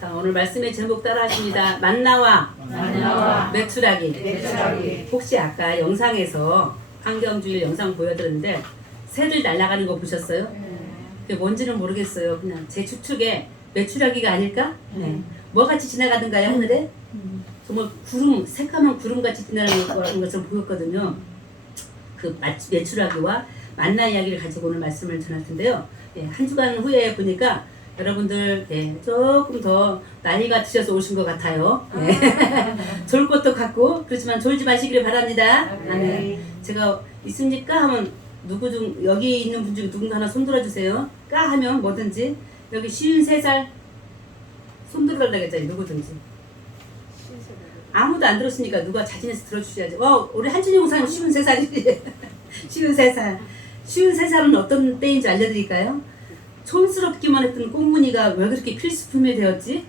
자, 오늘 말씀의 제목 따라 하십니다. 만나와 메추라기. 혹시 아까 영상에서 환경주일 영상 보여드렸는데 새들 날아가는 거 보셨어요? 그게 뭔지는 모르겠어요. 그냥 제 추측에 메추라기가 아닐까? 네. 뭐 같이 지나가던가요, 하늘에? 정말 구름, 새까만 구름같이 지나가는 것처럼 보였거든요. 그 메추라기와 만나 이야기를 가지고 오늘 말씀을 전할 텐데요. 예, 한 주간 후에 보니까 여러분들 조금 더 나이가 드셔서 오신 것 같아요. 졸 것도 같고 그렇지만 졸지 마시기를 바랍니다. 제가 있습니까? 하면 누구 중 여기 있는 분 중에 누군가 하나 손들어 주세요. 까 하면 뭐든지 여기 53살 손들어 달라겠잖아요. 누구든지. 아무도 안 들었으니까 누가 자진해서 들어주셔야지. 우리 한진이 목사님 53살이지. 53살. 53살은 어떤 때인지 알려드릴까요? 촌스럽기만 했던 꽁무니가 왜 그렇게 필수품이 되었지?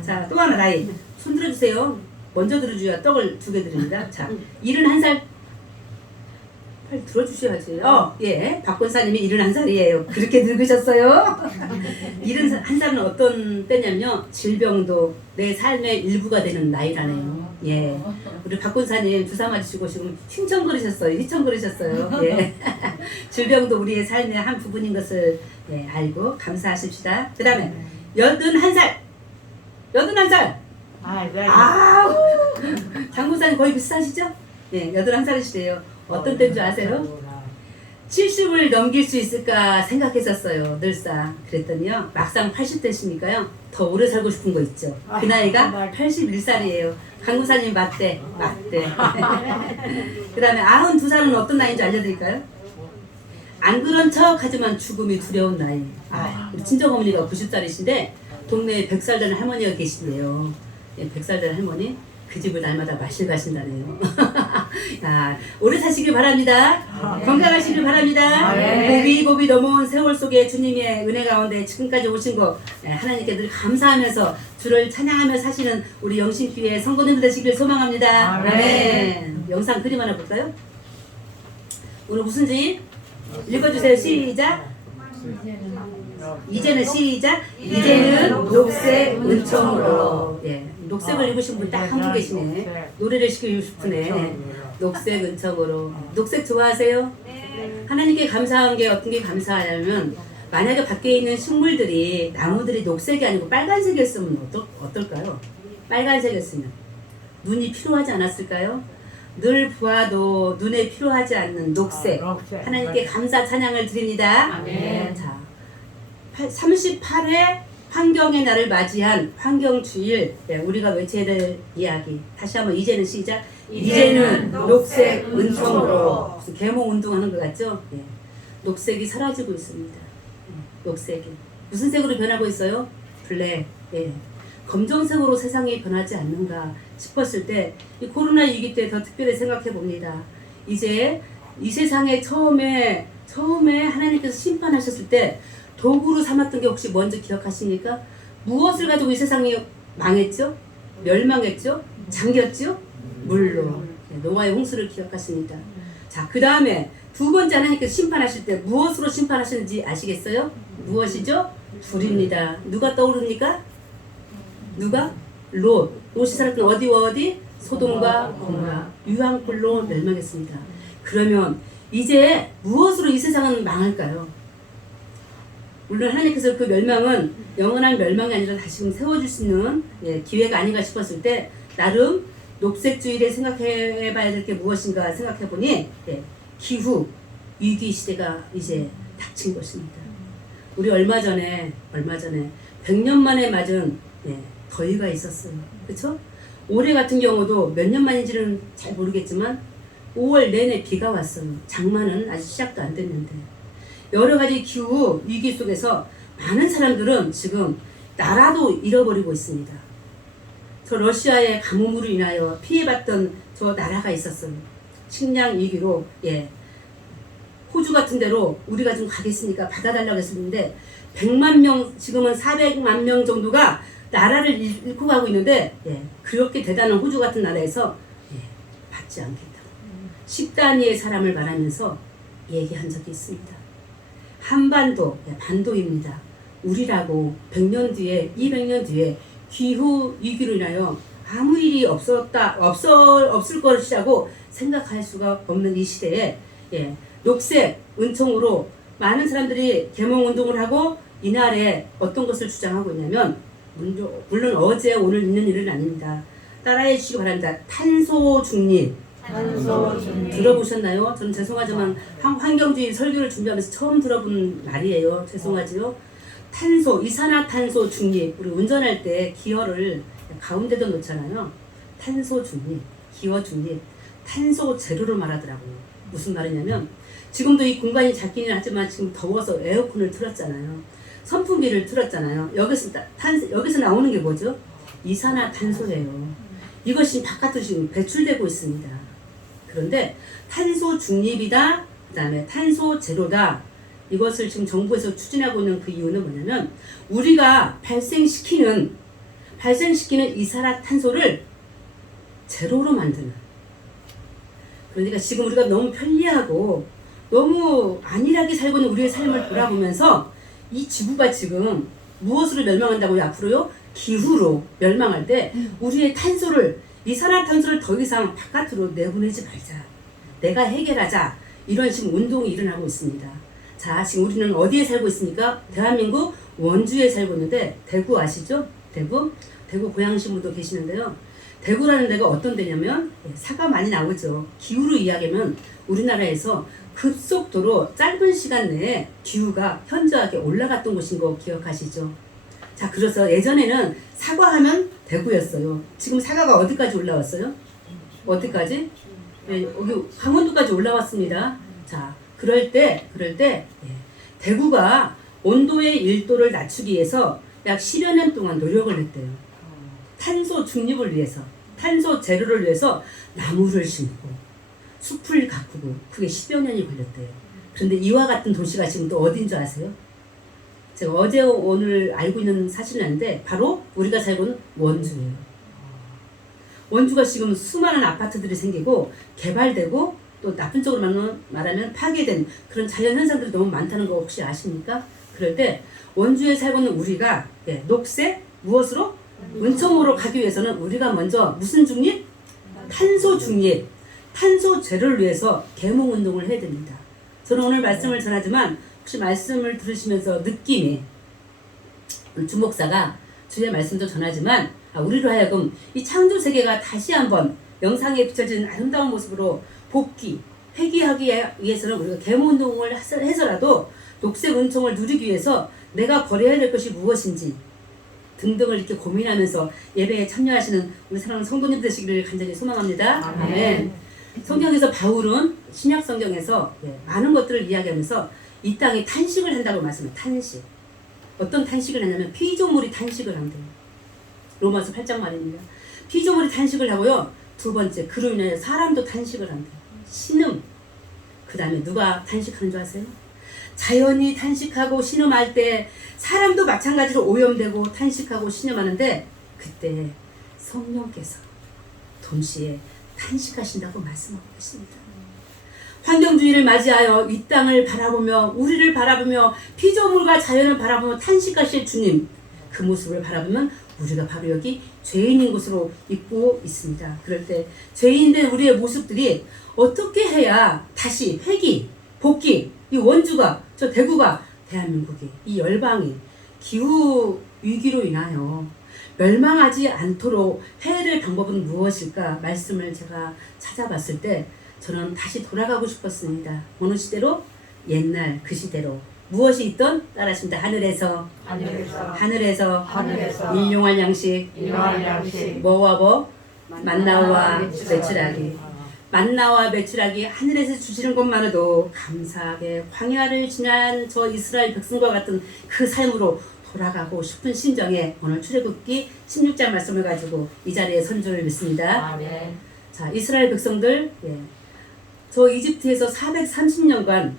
자, 또 하나 나이. 손 들어주세요. 먼저 들어줘야 떡을 2개 드립니다. 자, 71살. 빨리 들어주셔야지. 예. 박 권사님이 71살이에요. 그렇게 늙으셨어요? 71살은 어떤 때냐면요. 질병도 내 삶의 일부가 되는 나이라네요. 예. 우리 박 권사님 주사 맞으시고 지금 휘청거리셨어요. 예. 질병도 우리의 삶의 한 부분인 것을 알고 감사하십시다. 그 다음에 81살. 81살. 아우. 장군사님 거의 비슷하시죠? 예, 81살이시대요. 어떤 때인 줄 아세요? 70을 넘길 수 있을까 생각했었어요. 늘상. 그랬더니요. 막상 80대시니까요. 더 오래 살고 싶은 거 있죠. 그 나이가 81살이에요. 강구사님 맞대. 그 다음에 92살은 어떤 나이인 줄 알려드릴까요? 안 그런 척 하지만 죽음이 두려운 나이. 우리 친정어머니가 90살이신데 동네에 100살 되는 할머니가 계신데요. 100살 되는 할머니. 그 집을 날마다 마실 가신다네요. 오래 사시길 바랍니다. 건강하시길 바랍니다. 고비고비 넘어온 세월 속에 주님의 은혜 가운데 지금까지 오신 거 하나님께 늘 감사하면서 주를 찬양하며 사시는 우리 영신교회 성도님들 되시길 소망합니다. 영상 그림 하나 볼까요? 오늘 무슨 집? 읽어주세요. 시작. 이제는 시작. 이제는 녹색 은총으로. 녹색을 입으신 분 딱 한 분 계시네. 노래를 시키고 싶으네. 녹색 은총으로. 녹색 좋아하세요? 네. 하나님께 감사한 게 어떤 게 감사하냐면 만약에 밖에 있는 식물들이 나무들이 녹색이 아니고 빨간색이었으면 어떨까요? 빨간색이었으면 눈이 필요하지 않았을까요? 늘 보아도 눈에 필요하지 않는 녹색. 하나님께 감사 찬양을 드립니다. 자, 38회 환경의 날을 맞이한 환경주일, 우리가 외쳐야 될 이야기. 다시 한번 이제는 시작. 이제는 녹색 은총으로. 무슨 계몽 운동하는 것 같죠? 녹색이 사라지고 있습니다. 녹색이 무슨 색으로 변하고 있어요? 블랙. 검정색으로 세상이 변하지 않는가 싶었을 때 이 코로나 위기 때 더 특별히 생각해 봅니다. 이제 이 세상에 처음에 하나님께서 심판하셨을 때 도구로 삼았던 게 혹시 뭔지 기억하십니까? 무엇을 가지고 이 세상이 망했죠? 멸망했죠? 잠겼죠? 물로. 노아의 홍수를 기억하십니다. 자, 그 다음에 두 번째 하나님께서 심판하실 때 무엇으로 심판하시는지 아시겠어요? 무엇이죠? 불입니다. 누가 떠오릅니까? 누가? 롯. 롯이 살았던 어디와 어디? 소돔과 고모라. 유황불로 멸망했습니다. 그러면 이제 무엇으로 이 세상은 망할까요? 물론 하나님께서 그 멸망은 영원한 멸망이 아니라 다시금 세워줄 수 있는 기회가 아닌가 싶었을 때 나름 녹색주의를 생각해봐야 될 게 무엇인가 생각해보니 기후 위기 시대가 이제 닥친 것입니다. 우리 얼마 전에 100년 만에 맞은 더위가 있었어요. 그렇죠? 올해 같은 경우도 몇 년 만인지는 잘 모르겠지만 5월 내내 비가 왔어요. 장마는 아직 시작도 안 됐는데 여러 가지 기후 위기 속에서 많은 사람들은 지금 나라도 잃어버리고 있습니다. 저 러시아의 가뭄으로 인하여 피해봤던 저 나라가 있었어요. 식량 위기로 호주 같은 데로 우리가 좀 가겠으니까 받아달라고 했었는데 100만 명 지금은 400만 명 정도가 나라를 잃고 가고 있는데 그렇게 대단한 호주 같은 나라에서 받지 않겠다. 10단위의 사람을 말하면서 얘기한 적이 있습니다. 한반도, 반도입니다. 우리라고 100년 뒤에 200년 뒤에 기후 위기로 인하여 아무 일이 없을 것이라고 생각할 수가 없는 이 시대에 녹색 은총으로 많은 사람들이 계몽운동을 하고 이날에 어떤 것을 주장하고 있냐면 물론 어제 오늘 있는 일은 아닙니다. 따라해 주시기 바랍니다. 탄소 중립. 들어보셨나요? 저는 죄송하지만 환경주의 설교를 준비하면서 처음 들어본 말이에요. 죄송하지요. 탄소, 이산화탄소 중립. 우리 운전할 때 기어를 가운데도 놓잖아요. 탄소 중립, 기어 중립, 탄소 제로를 말하더라고요. 무슨 말이냐면 지금도 이 공간이 작기는 하지만 지금 더워서 에어컨을 틀었잖아요. 선풍기를 틀었잖아요. 여기서 나오는 게 뭐죠? 이산화탄소예요. 이것이 바깥으로 지금 배출되고 있습니다. 그런데 탄소 중립이다, 그 다음에 탄소 제로다, 이것을 지금 정부에서 추진하고 있는 그 이유는 뭐냐면 우리가 발생시키는 이산화탄소를 제로로 만드는. 그러니까 지금 우리가 너무 편리하고 너무 안일하게 살고 있는 우리의 삶을 돌아보면서 이 지구가 지금 무엇으로 멸망한다고요? 앞으로요? 기후로 멸망할 때 우리의 이산화탄소를 더 이상 바깥으로 내보내지 말자. 내가 해결하자. 이런 지금 운동이 일어나고 있습니다. 자, 지금 우리는 어디에 살고 있습니까? 대한민국 원주에 살고 있는데 대구 아시죠? 대구 고양시분도 계시는데요. 대구라는 데가 어떤 데냐면 사가 많이 나오죠. 기후로 이야기하면 우리나라에서 급속도로 짧은 시간 내에 기후가 현저하게 올라갔던 곳인 거 기억하시죠? 자, 그래서 예전에는 사과하면 대구였어요. 지금 사과가 어디까지 올라왔어요? 어디까지? 여기 강원도까지 올라왔습니다. 자, 그럴 때 대구가 온도의 1도를 낮추기 위해서 약 10여 년 동안 노력을 했대요. 탄소 중립을 위해서, 탄소 제로를 위해서 나무를 심고 숲을 가꾸고 그게 10여 년이 걸렸대요. 그런데 이와 같은 도시가 지금 또 어딘 줄 아세요? 제가 어제 오늘 알고 있는 사실은 아닌데 바로 우리가 살고 있는 원주예요. 원주가 지금 수많은 아파트들이 생기고 개발되고 또 나쁜 쪽으로 말하면 파괴된 그런 자연 현상들이 너무 많다는 거 혹시 아십니까? 그럴 때 원주에 살고 있는 우리가 녹색 무엇으로? 은총으로 가기 위해서는 우리가 먼저 무슨 중립? 탄소 중립, 탄소 제로를 위해서 계몽운동을 해야 됩니다. 저는 오늘 말씀을 전하지만 혹시 말씀을 들으시면서 느낌이 주목사가 주의 말씀도 전하지만 우리로 하여금 이 창조 세계가 다시 한번 영상에 비춰진 아름다운 모습으로 회귀하기 위해서는 우리가 계몽운동을 해서라도 녹색 은총을 누리기 위해서 내가 버려야 될 것이 무엇인지 등등을 이렇게 고민하면서 예배에 참여하시는 우리 사랑하는 성도님 되시기를 간절히 소망합니다. 아멘. 성경에서 바울은 신약 성경에서 많은 것들을 이야기하면서 이 땅에 탄식을 한다고 말씀해요. 탄식. 어떤 탄식을 하냐면 피조물이 탄식을 한대요. 로마서 8장 말입니다. 피조물이 탄식을 하고요. 두 번째, 그로 인하여 사람도 탄식을 한대요. 신음. 그 다음에 누가 탄식하는 줄 아세요? 자연이 탄식하고 신음할 때 사람도 마찬가지로 오염되고 탄식하고 신음하는데 그때 성령께서 동시에 탄식하신다고 말씀하고 계십니다. 환경주의를 맞이하여 이 땅을 바라보며 우리를 바라보며 피조물과 자연을 바라보며 탄식하실 주님, 그 모습을 바라보면 우리가 바로 여기 죄인인 곳으로 있고 있습니다. 그럴 때 죄인된 우리의 모습들이 어떻게 해야 다시 복귀, 이 원주가, 저 대구가, 대한민국이, 이 열방이 기후 위기로 인하여 멸망하지 않도록 해야 될 방법은 무엇일까? 말씀을 제가 찾아봤을 때 저는 다시 돌아가고 싶었습니다. 어느 시대로? 옛날 그 시대로. 무엇이 있던? 따라하십니다. 하늘에서 일용할 양식 뭐와 뭐? 만나와 메추라기. 만나와 메추라기 하늘에서 주시는 것만으로도 감사하게 광야를 지난 저 이스라엘 백성과 같은 그 삶으로 돌아가고 싶은 심정에 오늘 출애굽기 16장 말씀을 가지고 이 자리에 선주를 믿습니다. 아멘. 자, 이스라엘 백성들 저 이집트에서 430년간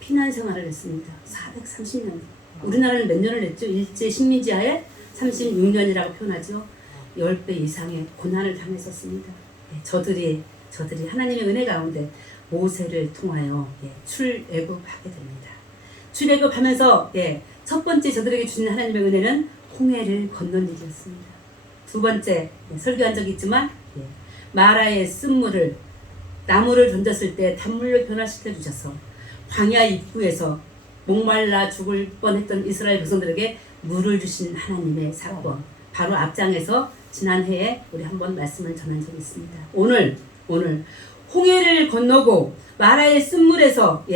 피난 생활을 했습니다. 430년. 우리나라는 몇 년을 했죠? 일제 식민지 하에 36년이라고 표현하죠. 10배 이상의 고난을 당했었습니다. 저들이 하나님의 은혜 가운데 모세를 통하여 출애굽하게 됩니다. 출애굽하면서 첫 번째 저들에게 주신 하나님의 은혜는 홍해를 건넌 일이었습니다. 두 번째, 설교한 적이 있지만 마라의 쓴물을 나무를 던졌을 때 단물로 변화시켜 주셔서 광야 입구에서 목말라 죽을 뻔했던 이스라엘 백성들에게 물을 주신 하나님의 사건, 바로 앞장에서 지난해에 우리 한번 말씀을 전한 적이 있습니다. 오늘 홍해를 건너고 마라의 쓴물에서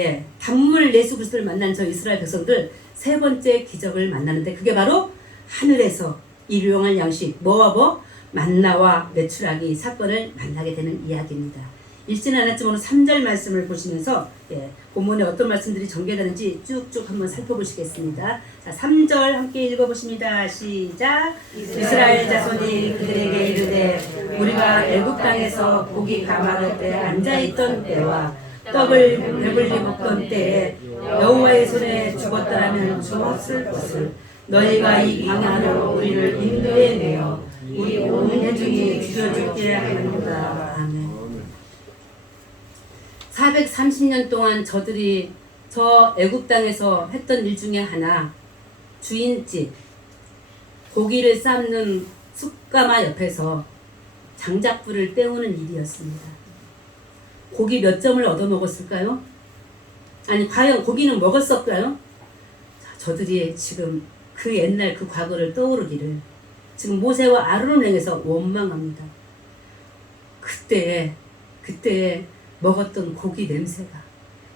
단물 예수 그리스도를 만난 저 이스라엘 백성들 세 번째 기적을 만나는데, 그게 바로 하늘에서 일용할 양식 뭐와 만나와 메추라기 사건을 만나게 되는 이야기입니다. 읽지는 않았지만 오늘 3절 말씀을 보시면서 본문에 어떤 말씀들이 전개되는지 쭉쭉 한번 살펴보시겠습니다. 자, 3절 함께 읽어보십니다. 시작. 이스라엘 자손이 그들에게 이르되 우리가 애굽 땅에서 고기 가마를 때 앉아있던 때와 떡을 배불리 먹던 때에 여호와의 손에 죽었더라면 좋았을 것을 너희가 이 광야로 우리를 인도해 내어 우리 온 회중이 죽여주게 하는도다. 아멘. 430년 동안 저들이 저 애굽 땅에서 했던 일 중에 하나, 주인집 고기를 삶는 숯가마 옆에서 장작불을 때우는 일이었습니다. 고기 몇 점을 얻어 먹었을까요? 아니 과연 고기는 먹었을까요? 저들이 지금 그 옛날 그 과거를 떠오르기를 지금 모세와 아론을 향해서 원망합니다. 그때 먹었던 고기 냄새가,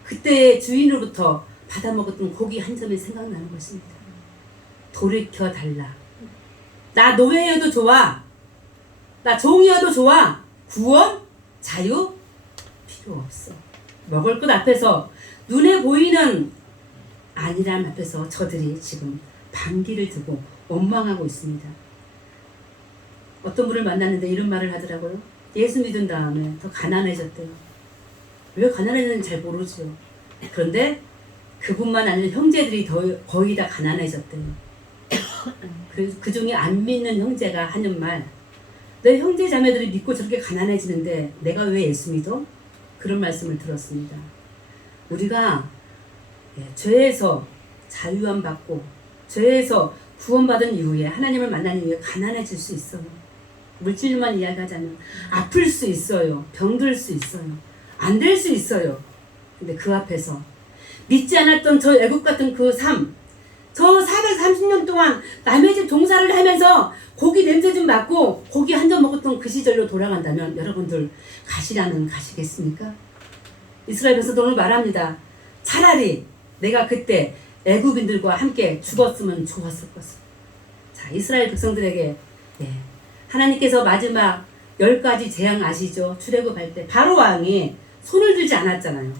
그때의 주인으로부터 받아 먹었던 고기 한 점이 생각나는 것입니다. 돌이켜 달라. 나 노예여도 좋아. 나 종이여도 좋아. 구원, 자유 필요 없어. 먹을 것 앞에서, 눈에 보이는 안일함 앞에서 저들이 지금 반기를 두고 원망하고 있습니다. 어떤 분을 만났는데 이런 말을 하더라고요. 예수 믿은 다음에 더 가난해졌대요. 왜 가난했는지 잘 모르죠. 그런데 그분만 아니라 형제들이 거의 다 가난해졌대요. 그 중에 안 믿는 형제가 하는 말, 내 형제 자매들이 믿고 저렇게 가난해지는데 내가 왜 예수 믿어? 그런 말씀을 들었습니다. 우리가 죄에서 자유함 받고 죄에서 구원받은 이후에, 하나님을 만난 이후에 가난해질 수 있어요. 물질만 이야기하자면 아플 수 있어요. 병들 수 있어요. 안 될 수 있어요. 근데 그 앞에서 믿지 않았던 저 애국 같은 그 삶, 저 430년 동안 남의 집 종사를 하면서 고기 냄새 좀 맡고 고기 한 점 먹었던 그 시절로 돌아간다면 여러분들 가시라는 가시겠습니까? 이스라엘 백성들 오늘 말합니다. 차라리 내가 그때 애굽인들과 함께 죽었으면 좋았을 것을. 자, 이스라엘 백성들에게 하나님께서 마지막 10가지 재앙 아시죠? 출애굽할 때 바로 왕이 손을 들지 않았잖아요.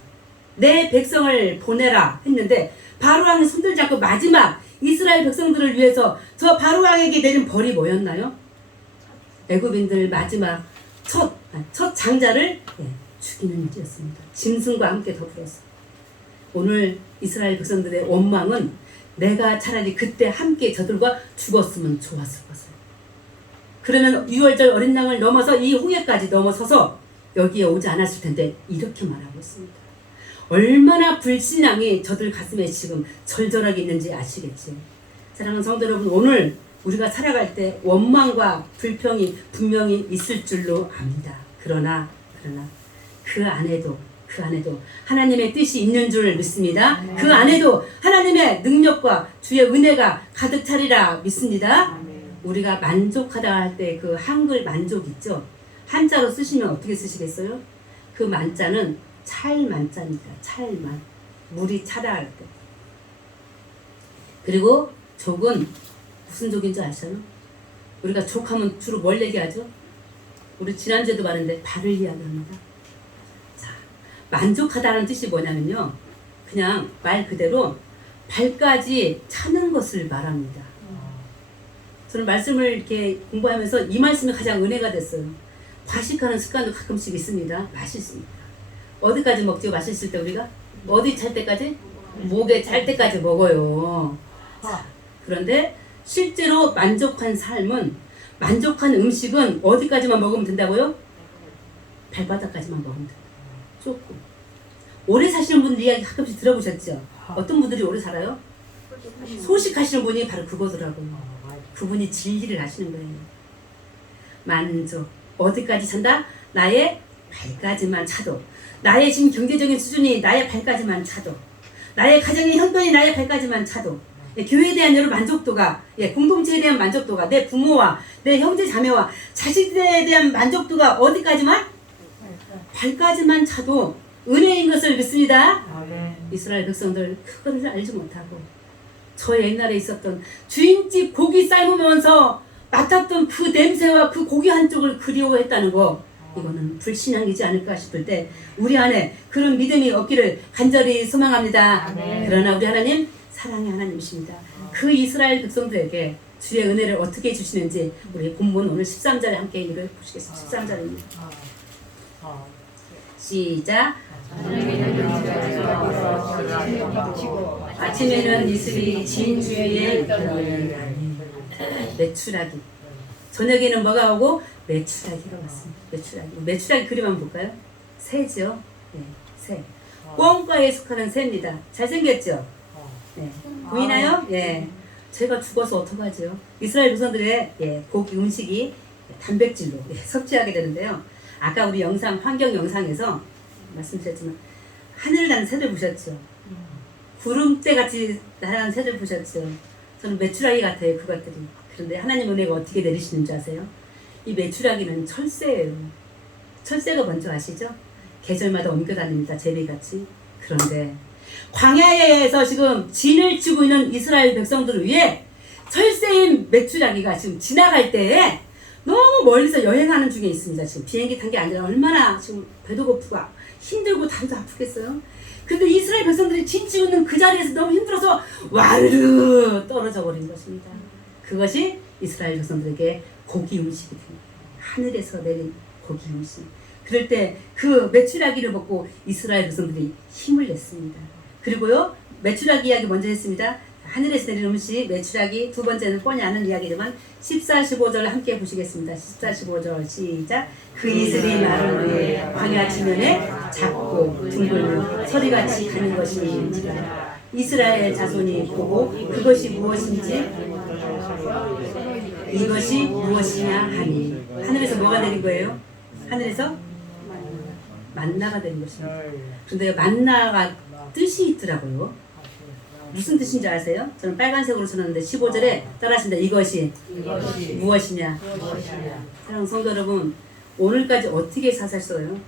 내 백성을 보내라 했는데 바로 왕이 손들지 않고 마지막 이스라엘 백성들을 위해서 저 바로 왕에게 내린 벌이 뭐였나요? 애굽인들 마지막 첫 장자를 죽이는 일이었습니다. 짐승과 함께 더불어서. 오늘 이스라엘 백성들의 원망은 내가 차라리 그때 함께 저들과 죽었으면 좋았을 것을. 그러면 6월절 어린 양을 넘어서 이 홍해까지 넘어서서 여기에 오지 않았을 텐데, 이렇게 말하고 있습니다. 얼마나 불신앙이 저들 가슴에 지금 절절하게 있는지 아시겠지? 사랑하는 성도 여러분, 오늘 우리가 살아갈 때 원망과 불평이 분명히 있을 줄로 압니다. 그러나 그 안에도 하나님의 뜻이 있는 줄 믿습니다. 그 안에도 하나님의 능력과 주의 은혜가 가득 차리라 믿습니다. 우리가 만족하다 할 때 그 한글 만족 있죠? 한자로 쓰시면 어떻게 쓰시겠어요? 그 만자는 찰만자입니다. 찰만. 물이 차다 할 때. 그리고 족은 무슨 족인 줄 아셔요? 우리가 족하면 주로 뭘 얘기하죠? 우리 지난주에도 말했는데 발을 이야기합니다. 자, 만족하다는 뜻이 뭐냐면요, 그냥 말 그대로 발까지 차는 것을 말합니다. 저는 말씀을 이렇게 공부하면서 이 말씀이 가장 은혜가 됐어요. 과식하는 습관도 가끔씩 있습니다. 맛있습니다. 어디까지 먹죠? 맛있을 때 우리가? 어디 찰 때까지? 목에 찰 때까지 먹어요. 자, 그런데 실제로 만족한 삶은, 만족한 음식은 어디까지만 먹으면 된다고요? 발바닥까지만 먹으면 돼요. 조금. 오래 사시는 분들 이야기 가끔씩 들어보셨죠? 어떤 분들이 오래 살아요? 소식하시는 분이 바로 그거더라고요. 그분이 진리를 하시는 거예요. 만족. 어디까지 찬다? 나의 발까지만 차도. 나의 지금 경제적인 수준이 나의 발까지만 차도. 나의 가정의 형편이 나의 발까지만 차도. 예, 교회에 대한 여러 만족도가, 예, 공동체에 대한 만족도가, 내 부모와 내 형제 자매와 자식들에 대한 만족도가 어디까지만? 발까지만 차도 은혜인 것을 믿습니다. 이스라엘 백성들 그것을 알지 못하고 저 옛날에 있었던 주인집 고기 삶으면서 맡았던 그 냄새와 그 고기 한 쪽을 그리워했다는 거, 이거는 불신앙이지 않을까 싶을 때 우리 안에 그런 믿음이 없기를 간절히 소망합니다. 그러나 우리 하나님 사랑의 하나님이십니다. 그 이스라엘 백성들에게 주의 은혜를 어떻게 주시는지 우리 본문 오늘 13절 함께 읽어보시겠습니다. 13절입니다. 시작. 아침에는 이슬이 진주에 메추라기, 저녁에는 뭐가 오고? 메추라기가 왔습니다. 메추라기 그림 한번 볼까요? 새죠? 네, 새. 꿩과에 속하는 새입니다. 잘생겼죠? 네. 보이나요? 예. 제가 죽어서 어떡하죠? 이스라엘 백성들의 고기 음식이 단백질로 섭취하게 되는데요. 아까 우리 환경 영상에서 말씀드렸지만 하늘을 나는 새들 보셨죠? 구름대 같이 날아가는 새들 보셨죠? 저는 메추라기 같아요, 그것들이. 그런데 하나님 은혜가 어떻게 내리시는 줄 아세요? 이 메추라기는 철새예요. 철새가 뭔지 아시죠? 계절마다 옮겨다닙니다, 제비같이. 그런데 광야에서 지금 진을 치고 있는 이스라엘 백성들을 위해 철새인 메추라기가 지금 지나갈 때에 너무 멀리서 여행하는 중에 있습니다. 지금 비행기 탄 게 아니라 얼마나 지금 배도 고프고 힘들고 다리도 아프겠어요. 근데 이스라엘 백성들이 진 치우는 그 자리에서 너무 힘들어서 와르르 떨어져 버린 것입니다. 그것이 이스라엘 백성들에게 고기 음식이 됩니다. 하늘에서 내린 고기 음식. 그럴 때 그 메추라기를 먹고 이스라엘 백성들이 힘을 냈습니다. 그리고요, 메추라기 이야기 먼저 했습니다. 하늘에서 내린 음식, 메추라기. 두 번째는 뻔히 아는 이야기지만 14, 15절 함께 보시겠습니다. 14, 15절 시작. 그 이슬이 나를 위해 광야 지면에 작고 둥글고 서리같이 가는 것이니라. 이스라엘 자손이 보고 그것이 무엇인지 이것이 무엇이냐 하니. 하늘에서 뭐가 내린 거예요? 하늘에서 만나가 내린 것입니다. 그런데 만나가 뜻이 있더라고요. 무슨 뜻인지 아세요? 저는 빨간색으로 써놨는데 15절에 따라하신다. 이것이 무엇이냐. 사랑하는 성도 여러분, 오늘까지 어떻게 사셨어요?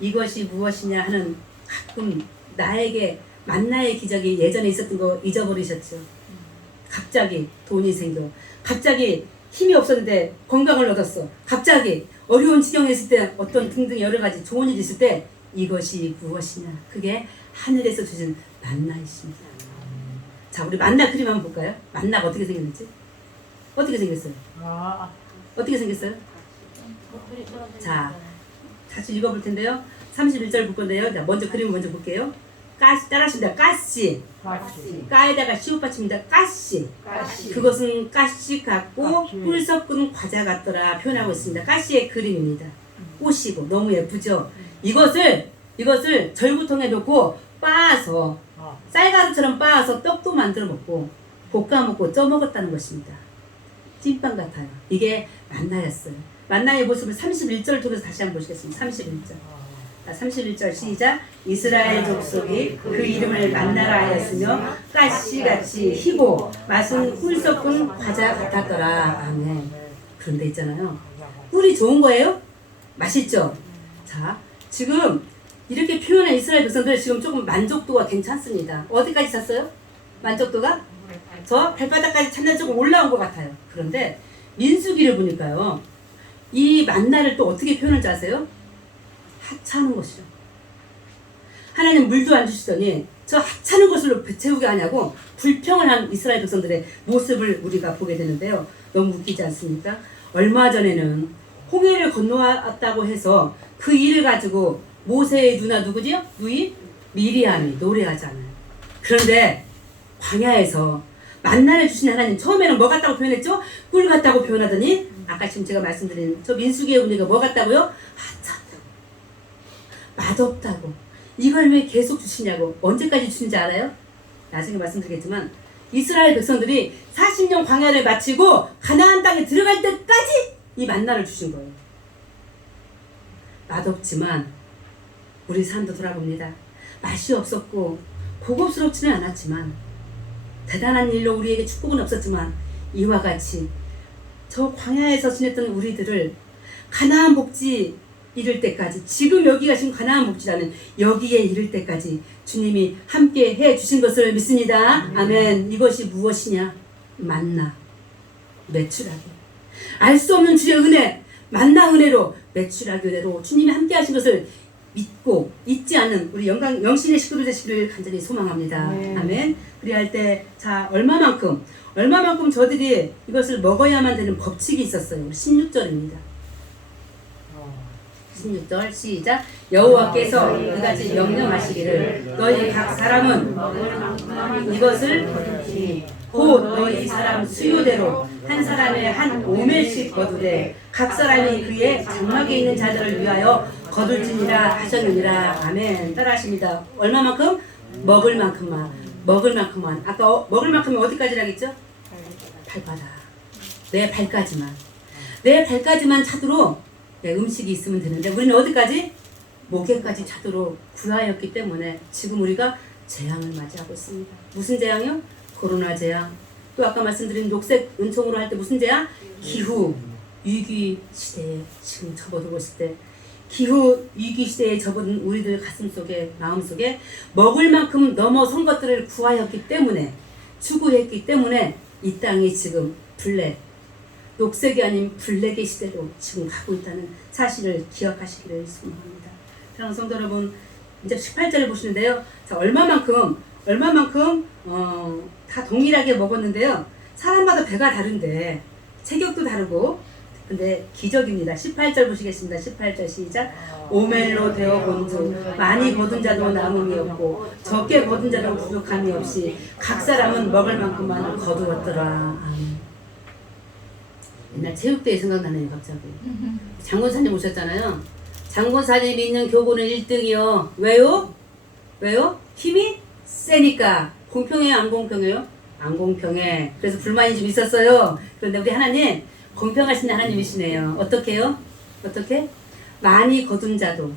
이것이 무엇이냐 하는 가끔 나에게 만나의 기적이 예전에 있었던 거 잊어버리셨죠? 갑자기 돈이 생겨. 갑자기 힘이 없었는데 건강을 얻었어. 갑자기 어려운 지경에 있을 때 어떤 등등 여러 가지 좋은 일이 있을 때 이것이 무엇이냐. 그게 하늘에서 주신 만나이십니다. 자, 우리 만나 그림 한번 볼까요? 만나가 어떻게 생겼는지? 어떻게 생겼어요? 어떻게 생겼어요? 자, 다시 읽어볼 텐데요. 31절 볼 건데요. 자, 먼저 그림 먼저 볼게요. 가시, 따라하십니다. 가시. 까에다가 시옷받칩니다. 가시. 그것은 가시 같고 꿀 섞은 과자 같더라 표현하고 있습니다. 가시의 그림입니다. 꽃이고 너무 예쁘죠? 이것을 절구통에 넣고 빻아서 쌀가루처럼 빻아서 떡도 만들어 먹고 볶아 먹고 쪄 먹었다는 것입니다. 찐빵 같아요. 이게 만나였어요. 만나의 모습을 31절 통해서 다시 한번 보시겠습니다. 31절. 31절 시작. 이스라엘 족속이 그 이름을 만나라 하였으며 가시같이 희고 맛은 꿀 섞은 과자 같았더라. 아멘. 그런데 있잖아요. 꿀이 좋은 거예요? 맛있죠? 자, 지금 이렇게 표현한 이스라엘 백성들 지금 조금 만족도가 괜찮습니다. 어디까지 찼어요? 만족도가? 저 발바닥까지 찼는데 조금 올라온 것 같아요. 그런데 민수기를 보니까요. 이 만나를 또 어떻게 표현할지 아세요? 하찮은 것이죠. 하나님 물도 안 주시더니 저 하찮은 것으로 배채우게 하냐고 불평을 한 이스라엘 백성들의 모습을 우리가 보게 되는데요. 너무 웃기지 않습니까? 얼마 전에는 홍해를 건너왔다고 해서 그 일을 가지고 모세의 누나 누구지요? 누이? 미리암이 노래하잖아요. 그런데 광야에서 만나를 주신 하나님 처음에는 뭐 같다고 표현했죠? 꿀 같다고 표현하더니 아까 지금 제가 말씀드린 저 민수기의 은혜가 뭐 같다고요? 하찮다고 맛없다고 이걸 왜 계속 주시냐고 언제까지 주신지 알아요? 나중에 말씀드리겠지만 이스라엘 백성들이 40년 광야를 마치고 가나안 땅에 들어갈 때까지 이 만나를 주신 거예요. 맛없지만 우리 삶도 돌아봅니다. 맛이 없었고 고급스럽지는 않았지만 대단한 일로 우리에게 축복은 없었지만 이와 같이 저 광야에서 지냈던 우리들을 가나안 복지 이를 때까지, 지금 여기 가신 가나안 복지라는 여기에 이를 때까지 주님이 함께 해 주신 것을 믿습니다. 아멘. 이것이 무엇이냐? 만나, 메추라기. 알 수 없는 주의 은혜, 만나 은혜로, 메추라기 은혜로 주님이 함께 하신 것을 믿고 잊지 않는 우리 영신의 식구들 되시기를 간절히 소망합니다. 아멘. 그리할 때, 자, 얼마만큼 저들이 이것을 먹어야만 되는 법칙이 있었어요. 16절입니다. 16절 시작. 여호와께서 그같이 명령하시기를 너희 각 사람은 이것을 곧 너희 사람 수요대로 한 사람의 한 오멜씩 거두되 각 사람이 그의 장막에 있는 자들을 위하여 거둘지니라 하셨느니라. 아멘. 따라하십니다. 얼마만큼? 먹을 만큼만. 아까 먹을 만큼이 어디까지라고 했죠? 발바닥. 내 발까지만 차도록 음식이 있으면 되는데 우리는 어디까지? 목에까지 차도록 구하였기 때문에 지금 우리가 재앙을 맞이하고 있습니다. 무슨 재앙이요? 코로나 재앙. 또 아까 말씀드린 녹색 은총으로 할 때 무슨 재앙? 기후 위기 시대에 지금 접어들고 있을 때, 기후 위기 시대에 접어든 우리들 가슴 속에, 마음 속에 먹을 만큼 넘어선 것들을 구하였기 때문에, 추구했기 때문에 이 땅이 지금 녹색이 아닌 블랙의 시대로 지금 가고 있다는 사실을 기억하시기를 소망합니다. 사랑하는 성도 여러분, 이제 18절을 보시는데요. 자, 얼마만큼 다 동일하게 먹었는데요. 사람마다 배가 다른데 체격도 다르고, 근데 기적입니다. 18절 보시겠습니다. 18절 시작. 오멜로 되어 본즉 많이 거둔 자도 남음이 없고 적게 거둔 자도 부족함이 없이 각 사람은 먹을 만큼만 거두었더라. 옛날 체육대회 생각나네요. 갑자기 장군사님 오셨잖아요. 장군사님이 있는 교구는 1등이요. 왜요? 힘이 세니까. 공평해요? 안 공평해요? 안 공평해. 그래서 불만이 좀 있었어요. 그런데 우리 하나님 공평하신 하나님이시네요. 어떻게? 많이 거둔 자도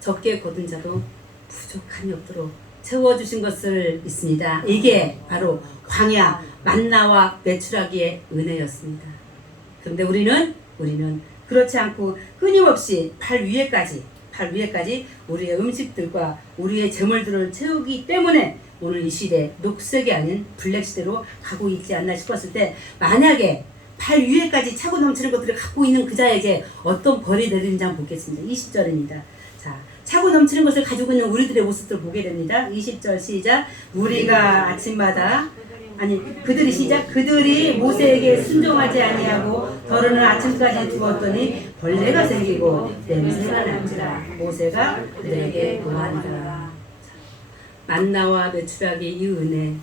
적게 거둔 자도 부족함이 없도록 채워주신 것을 믿습니다. 이게 바로 광야 만나와 메추라기의 은혜였습니다. 그런데 우리는 그렇지 않고 끊임없이 발 위에까지 우리의 음식들과 우리의 재물들을 채우기 때문에 오늘 이 시대, 녹색이 아닌 블랙 시대로 가고 있지 않나 싶었을 때, 만약에 발 위에까지 차고 넘치는 것들을 갖고 있는 그 자에게 어떤 벌이 내리는지 한번 보겠습니다. 20절입니다. 자, 차고 넘치는 것을 가지고 있는 우리들의 모습들을 보게 됩니다. 20절 시작. 우리가 아침마다 그들이 모세에게 순종하지 아니하고 더러는 아침까지 두었더니 벌레가 생기고 냄새가 난지라. 모세가 그들에게 고하니라. 만나와 메추라기 이 은혜,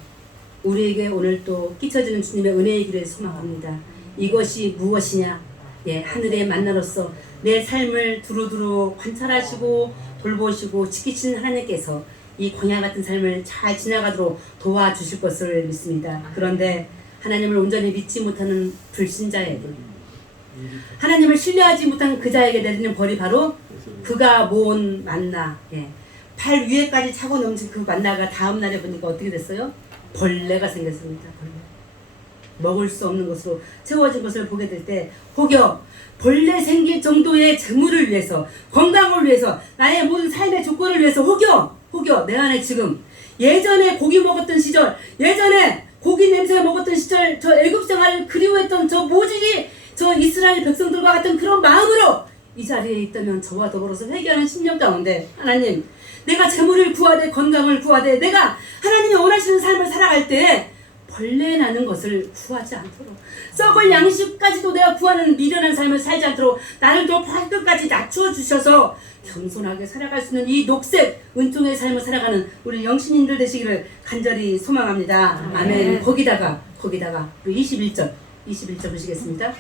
우리에게 오늘 또 끼쳐지는 주님의 은혜이기를 소망합니다. 이것이 무엇이냐? 하늘의 만나로서 내 삶을 두루두루 관찰하시고 돌보시고 지키시는 하나님께서 이 광야 같은 삶을 잘 지나가도록 도와주실 것을 믿습니다. 그런데 하나님을 온전히 믿지 못하는 불신자에게, 하나님을 신뢰하지 못한 그 자에게 내리는 벌이 바로 그가 모은 만나, 발 위에까지 차고 넘친 그 만나가 다음 날에 보니까 어떻게 됐어요? 벌레가 생겼습니다. 먹을 수 없는 것으로 채워진 것을 보게 될 때, 혹여 벌레 생길 정도의 재물을 위해서, 건강을 위해서, 나의 모든 삶의 조건을 위해서 혹여 내 안에 지금 예전에 고기 먹었던 시절, 예전에 고기 냄새 먹었던 시절, 저 애굽 생활을 그리워했던 저 모질이 저 이스라엘 백성들과 같은 그런 마음으로 이 자리에 있다면 저와 더불어서 회개하는 심령 가운데, 하나님, 내가 재물을 구하되 건강을 구하되 내가 하나님이 원하시는 삶을 살아갈 때 벌레 나는 것을 구하지 않도록, 썩을 양식까지도 내가 구하는 미련한 삶을 살지 않도록 나를 더 발끝까지 낮추어 주셔서 겸손하게 살아갈 수 있는 이 녹색 은총의 삶을 살아가는 우리 영신인들 되시기를 간절히 소망합니다. 아멘. 거기다가 우리 21절 보시겠습니다.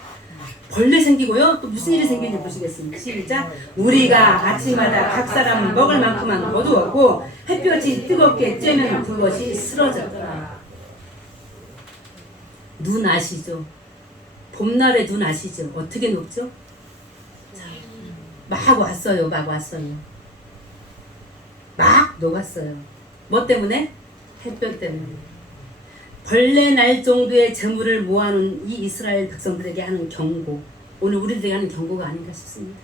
벌레 생기고요. 또 무슨 일이 생기는지 보시겠습니다. 시작. 우리가 아침마다 각 사람 먹을 만큼만 거두었고 햇볕이 뜨겁게 쬐면 그것이 쓰러졌더라. 눈 아시죠? 봄날의 눈 아시죠? 어떻게 녹죠? 막 왔어요. 막 왔어요. 막 녹았어요. 뭐 때문에? 햇볕 때문에. 벌레 날 정도의 재물을 모아놓은 이 이스라엘 백성들에게 하는 경고, 오늘 우리들에게 하는 경고가 아닌가 싶습니다.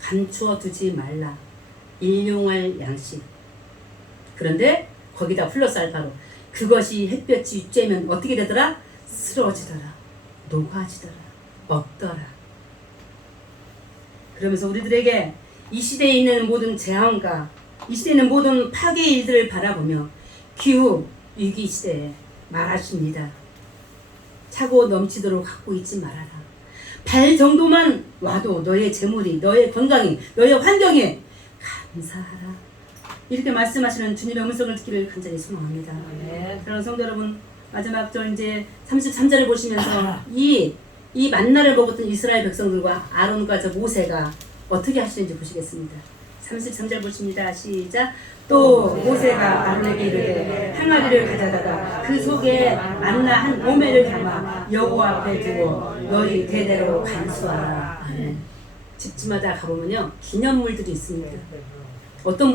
감추어 두지 말라. 일용할 양식. 그런데 거기다 플러스 알파로 그것이 햇볕이 쬐면 어떻게 되더라? 쓰러지더라. 녹아지더라. 없더라. 그러면서 우리들에게 이 시대에 있는 모든 재앙과 이 시대에 있는 모든 파괴의 일들을 바라보며 기후 위기 시대에 말하십니다. 차고 넘치도록 갖고 있지 말아라. 발 정도만 와도 너의 재물이, 너의 건강이, 너의 환경에 감사하라. 이렇게 말씀하시는 주님의 음성을 듣기를 간절히 소망합니다. 그런 성도 여러분, 마지막 절 이제 33절을 보시면서 이 만나를 먹었던 이스라엘 백성들과 아론과 저 모세가 어떻게 하시는지 보시겠습니다. 33절 보십니다. 시작. 또 모세가 아론에게 이르되 항아리를 가져다가 그 속에 만나 한 오매를 담아 여호와 앞에 두고 너희 대대로 간수하라. 집집마다 가보면요 기념물들이 있습니다. 어떤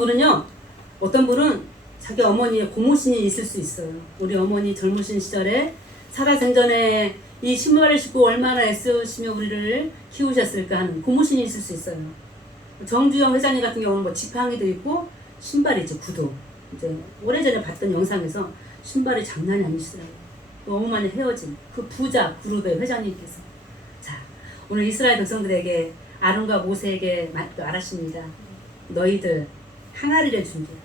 분은 자기 어머니의 고모신이 있을 수 있어요. 우리 어머니 젊으신 시절에 살아생전에 이 신발을 신고 얼마나 애쓰시며 우리를 키우셨을까 하는 고모신이 있을 수 있어요. 정주영 회장님 같은 경우는 뭐 지팡이도 있고 신발이 있죠. 구두. 이제 오래전에 봤던 영상에서 신발이 장난이 아니시더라고요. 너무 많이 헤어진 그 부자 그룹의 회장님께서, 자 오늘 이스라엘 백성들에게 아론과 모세에게 말하십니다. 너희들 항아리를 준비해.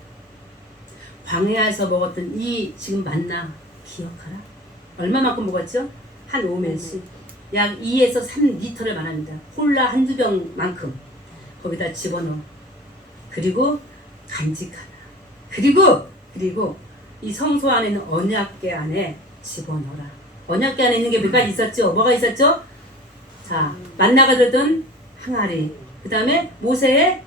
광야에서 먹었던 이 지금 만나 기억하라. 얼마만큼 먹었죠? 한 오멜씩 약 2에서 3리터를 말합니다. 콜라 한두 병만큼 거기다 집어넣어. 그리고 간직하라. 그리고 이 성소 안에 있는 언약궤 안에 집어넣어라. 언약궤 안에 있는 게 몇 가지 있었죠? 뭐가 있었죠? 자, 만나가 들던 항아리, 그 다음에 모세의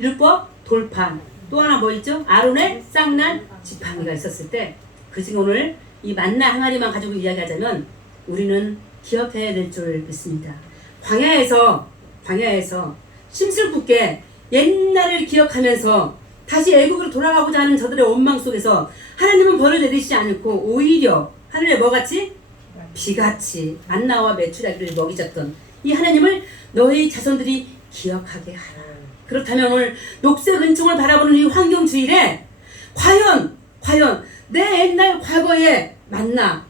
율법 돌판, 또 하나 뭐 있죠? 아론의 쌍난 지팡이가 있었을 때, 그 중에 오늘 이 만나 항아리만 가지고 이야기하자면 우리는 기억해야 될 줄 믿습니다. 광야에서 심술궂게 옛날을 기억하면서 다시 애국으로 돌아가고자 하는 저들의 원망 속에서 하나님은 벌을 내리시지 않고 오히려 하늘에 뭐같이? 비같이 만나와 메추라기를 먹이셨던 이 하나님을 너희 자손들이 기억하게 하라. 그렇다면 오늘 녹색 은총을 바라보는 이 환경주일에 과연 내 옛날 과거에 만나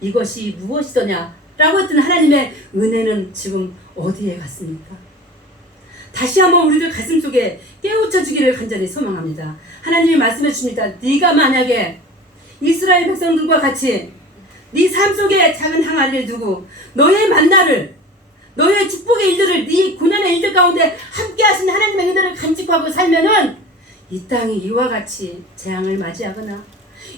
이것이 무엇이더냐라고 했던 하나님의 은혜는 지금 어디에 갔습니까? 다시 한번 우리들 가슴 속에 깨우쳐 주기를 간절히 소망합니다. 하나님이 말씀해 주십니다. 네가 만약에 이스라엘 백성들과 같이 네 삶 속에 작은 항아리를 두고 너의 만나를, 너의 축복의 일들을, 네 고난의 일들 가운데 함께 하신 하나님의 은혜를 간직하고 살면은 이 땅이 이와 같이 재앙을 맞이하거나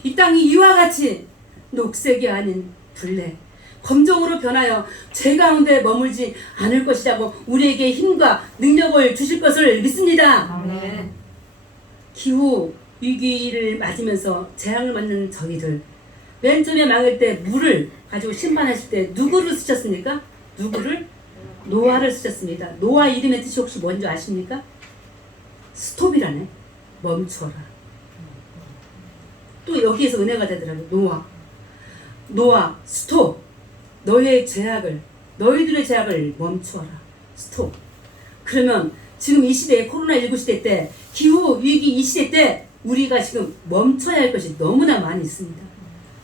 이 땅이 이와 같이 녹색이 아닌 블랙, 검정으로 변하여 죄 가운데 머물지 않을 것이라고 우리에게 힘과 능력을 주실 것을 믿습니다. 아멘. 기후 위기를 맞으면서 재앙을 맞는 저희들, 맨 처음에 망할 때 물을 가지고 심판하실 때 누구를 쓰셨습니까? 누구를? 노아를 쓰셨습니다. 노아 이름의 뜻이 혹시 뭔지 아십니까? 스톱이라네. 멈춰라. 또 여기에서 은혜가 되더라고요. 노아 스톱. 너희들의 제약을 멈춰라. 스톱. 그러면 지금 이 시대에 코로나19 시대 때, 기후 위기 이 시대 때 우리가 지금 멈춰야 할 것이 너무나 많이 있습니다.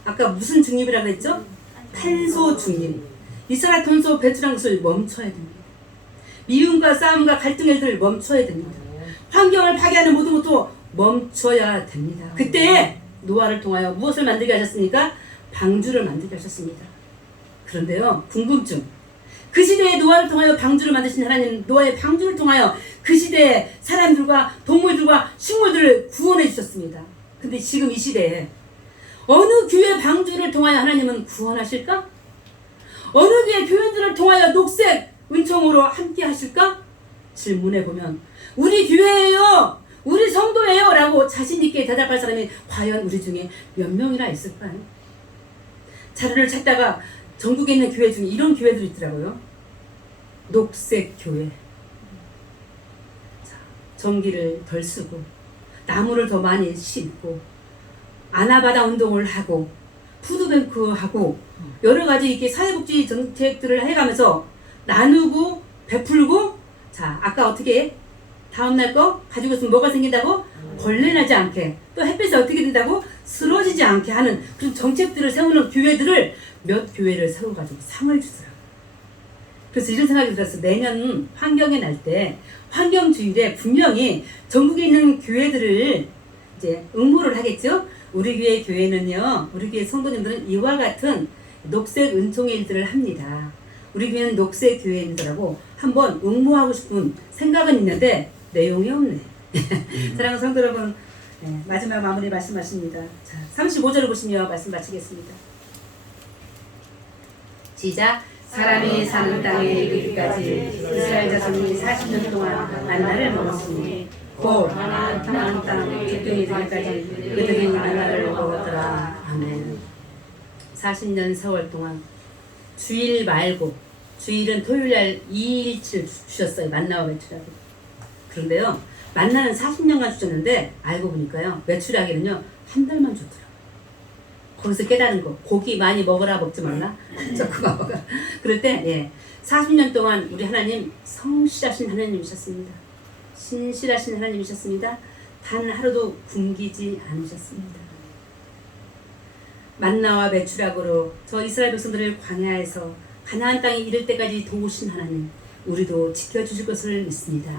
아까 무슨 중립이라고 했죠? 탄소 중립. 이산화탄소 배출한 것을 멈춰야 됩니다. 미움과 싸움과 갈등의 일들을 멈춰야 됩니다. 환경을 파괴하는 모든 것도 멈춰야 됩니다. 그때 노아를 통하여 무엇을 만들게 하셨습니까? 방주를 만들게 하셨습니다. 그런데요, 궁금증. 그 시대에 노아를 통하여 방주를 만드신 하나님, 노아의 방주를 통하여 그 시대에 사람들과 동물들과 식물들을 구원해 주셨습니다. 근데 지금 이 시대에 어느 교회 방주를 통하여 하나님은 구원하실까? 어느 교회 교인들을 통하여 녹색 은총으로 함께 하실까? 질문해보면 우리 교회예요, 우리 성도예요 라고 자신있게 대답할 사람이 과연 우리 중에 몇 명이나 있을까요? 자료를 찾다가 전국에 있는 교회 중에 이런 교회들이 있더라고요. 녹색 교회. 전기를 덜 쓰고 나무를 더 많이 심고 아나바다 운동을 하고 푸드뱅크 하고 여러 가지 이렇게 사회복지 정책들을 해가면서 나누고 베풀고, 자 아까 어떻게 다음날 거 가지고 있으면 뭐가 생긴다고? 벌레 나지 않게, 또 햇빛에 어떻게 된다고? 쓰러지지 않게 하는 그런 정책들을 세우는 교회들을 몇 교회를 세워가지고 상을 주더라고요. 그래서 이런 생각이 들었어요. 내년 환경의 날 때 환경주일에 분명히 전국에 있는 교회들을 이제 응모를 하겠죠. 우리 교회는요, 우리 교회 성도님들은 이와 같은 녹색 은총의 일들을 합니다. 우리 교회는 녹색 교회이더라고 한번 응모하고 싶은 생각은 있는데 내용이 없네. 사랑하는 성도 여러분, 마지막 마무리 말씀하십니다. 자, 35절을 보시며 말씀 마치겠습니다. 시작. 사람이 사는 땅에 이르기까지 이스라엘 자손이 40년 동안 만나를 먹었으니 곧 가나안 땅 적경이 되기까지 그들이 만나를 먹었더라. 아멘. 40년 세월 동안 주일 말고, 주일은 토요일날 2일치를 주셨어요. 만나와 메추라기. 그런데요, 만나는 40년간 주셨는데 알고 보니까요, 메추라기는요 한 달만 줬더라고요. 거기서 깨달은 거, 고기 많이 먹어라, 먹지 말라. 조금 먹어. 그럴 때 40년 동안 우리 하나님 성실하신 하나님이셨습니다. 신실하신 하나님이셨습니다. 단 하루도 굶기지 않으셨습니다. 만나와 메추락으로 저 이스라엘 백성들을 광야에서 가나안 땅에 이를 때까지 도우신 하나님, 우리도 지켜주실 것을 믿습니다.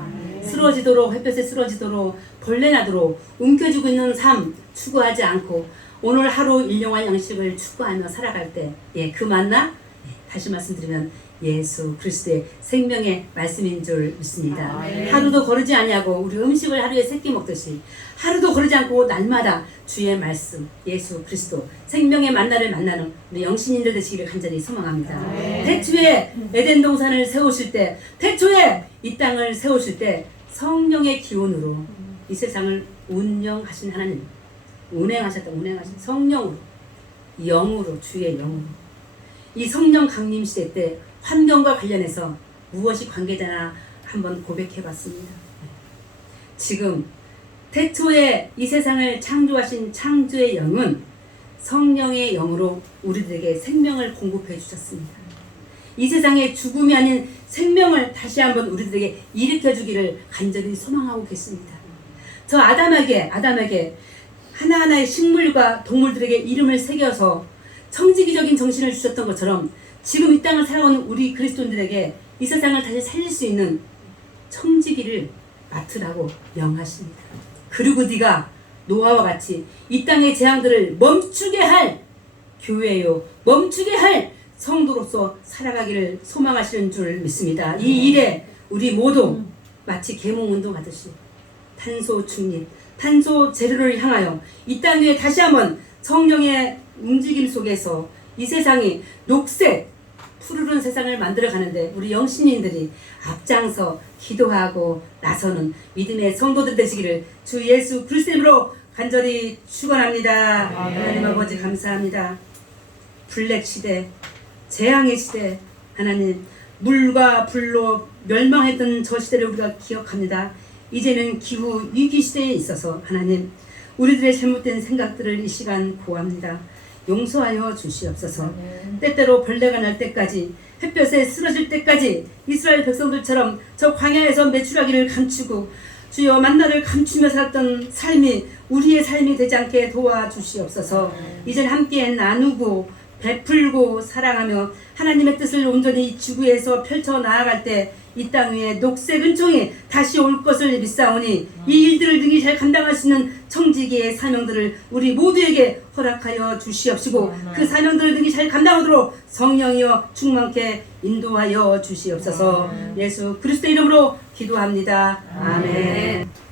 쓰러지도록, 햇볕에 쓰러지도록, 벌레 나도록 움켜쥐고 있는 삶 추구하지 않고 오늘 하루 일용할 양식을 추구하며 살아갈 때, 그 만나, 다시 말씀드리면 예수 그리스도의 생명의 말씀인 줄 믿습니다. 하루도 거르지 아니하고 우리 음식을 하루에 3끼 먹듯이 하루도 거르지 않고 날마다 주의 말씀, 예수 그리스도 생명의 만나를 만나는 우리 영신인들 되시기를 간절히 소망합니다. 태초에 에덴 동산을 세우실 때, 태초에 이 땅을 세우실 때 성령의 기운으로 이 세상을 운영하신 하나님, 운행하신 성령으로, 영으로, 주의 영으로, 이 성령 강림 시대 때 환경과 관련해서 무엇이 관계되나 한번 고백해봤습니다. 지금 태초에 이 세상을 창조하신 창조의 영은 성령의 영으로 우리들에게 생명을 공급해 주셨습니다. 이 세상에 죽음이 아닌 생명을 다시 한번 우리들에게 일으켜 주기를 간절히 소망하고 계십니다. 저 아담에게 하나하나의 식물과 동물들에게 이름을 새겨서 청지기적인 정신을 주셨던 것처럼 지금 이 땅을 살아오는 우리 그리스도인들에게 이 세상을 다시 살릴 수 있는 청지기를 맡으라고 명하십니다. 그리고 네가 노아와 같이 이 땅의 재앙들을 멈추게 할 교회요, 멈추게 할 성도로서 살아가기를 소망하시는 줄 믿습니다. 이 일에 우리 모두 마치 계몽운동 하듯이 탄소 중립, 탄소 제로를 향하여 이 땅 위에 다시 한번 성령의 움직임 속에서 이 세상이 녹색 푸르른 세상을 만들어 가는데 우리 영신인들이 앞장서 기도하고 나서는 믿음의 성도들 되시기를 주 예수 그리스도의 이름으로 간절히 축원합니다. 하나님 아버지 감사합니다. 블랙 시대, 재앙의 시대, 하나님 물과 불로 멸망했던 저 시대를 우리가 기억합니다. 이제는 기후 위기 시대에 있어서 하나님 우리들의 잘못된 생각들을 이 시간 구합니다. 용서하여 주시옵소서. 때때로 벌레가 날 때까지, 햇볕에 쓰러질 때까지 이스라엘 백성들처럼 저 광야에서 메추라기를 감추고 주여 만나를 감추며 살았던 삶이 우리의 삶이 되지 않게 도와주시옵소서. 이젠 함께 나누고 베풀고 사랑하며 하나님의 뜻을 온전히 지구에서 펼쳐 나아갈 때 이 땅 위에 녹색 은총이 다시 올 것을 믿사오니 이 일들을 능히 잘 감당할 수 있는 청지기의 사명들을 우리 모두에게 허락하여 주시옵시고 그 사명들을 능히 잘 감당하도록 성령이여 충만케 인도하여 주시옵소서. 예수 그리스도의 이름으로 기도합니다. 아멘.